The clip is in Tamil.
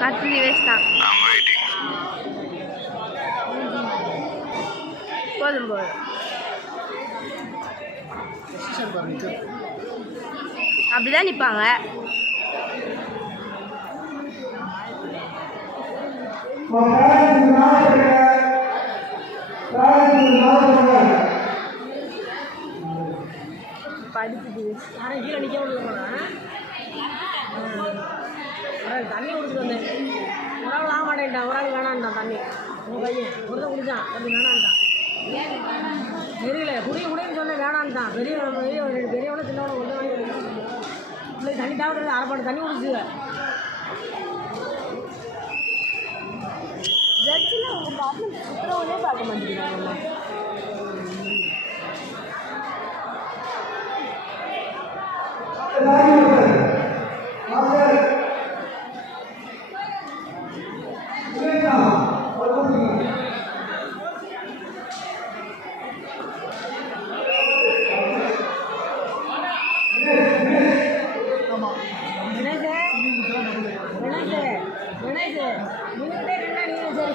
கத்தி வேஸ்ட் தான். போதும் போதும். அப்படிதான் நிற்பாங்க. படிச்சுட்டு யாரும் கீழே நிற்க முடியல. தண்ணி குடிச்சிட்டு வந்தேன். ஒரு ஆள் ஆக மாட்டேன்ட்டான், ஒரு ஆள் வேணான்ட்டான். தண்ணி உங்கள் பையன் ஒருத்தர் குடிச்சான், அப்படி வேணான்ட்டான். தெரியல குடின்னு சொன்னேன், வேணான்ட்டான். பெரியவனை சின்னவனை ஒன்று வாங்கி இல்லை தண்ணி தேவை அரைப்பாடு தண்ணி குடிச்சு. ஜட்ஜில் உங்கள் ப்ராப்ளம் சுற்றுறவனே பார்க்க மாட்டேங்கிறாங்க. கணேஷ் நின்றுட்டே இருந்தா நீங்கள் சரி